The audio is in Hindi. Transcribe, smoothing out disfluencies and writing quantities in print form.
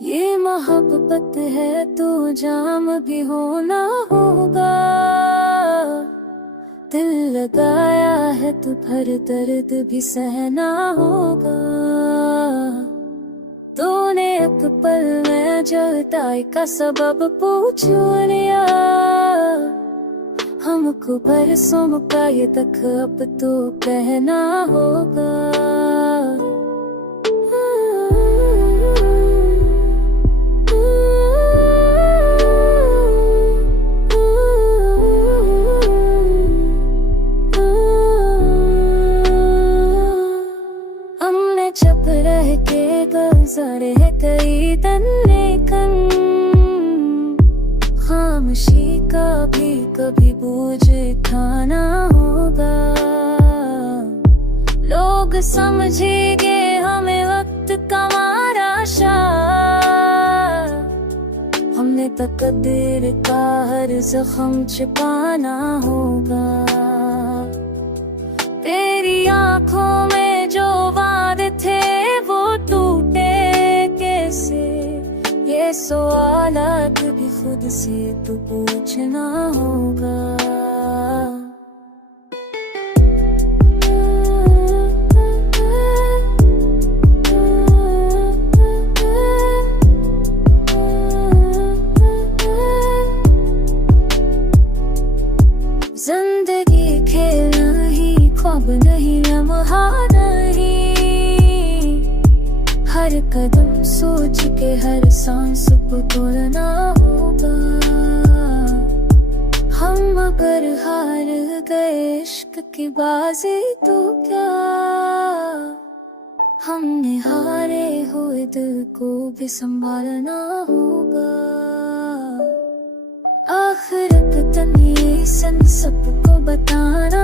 ये मोहब्बत है तो जाम भी होना होगा। दिल लगाया है तो फिर दर्द भी सहना होगा। तूने एक पल में जलताई का सबब पूछ लिया। हमको बरसों का ये तक अब तो कहना होगा। हमने जब रह के गुज़रे कई दिन, लेकिन खामोशी का भी कभी बोझ उठाना होगा। लोग समझेंगे हमें वक्त का मारा शाह। हमने तकदीर का हर जख्म छिपाना होगा। तेरी आंखों में जो वादे थे वो टूटे कैसे, ये सवालात भी खुद से तो पूछना होगा। जिंदगी खेल नहीं, ख्वाब नहीं, लम्हा नहीं। हर कदम सोच के हर सांस को तोड़ना होगा। हम अगर हार गए इश्क की बाजी तो क्या, हमने हारे हुए दिल को भी संभालना होगा। आखिर तक ये सन सबको बताना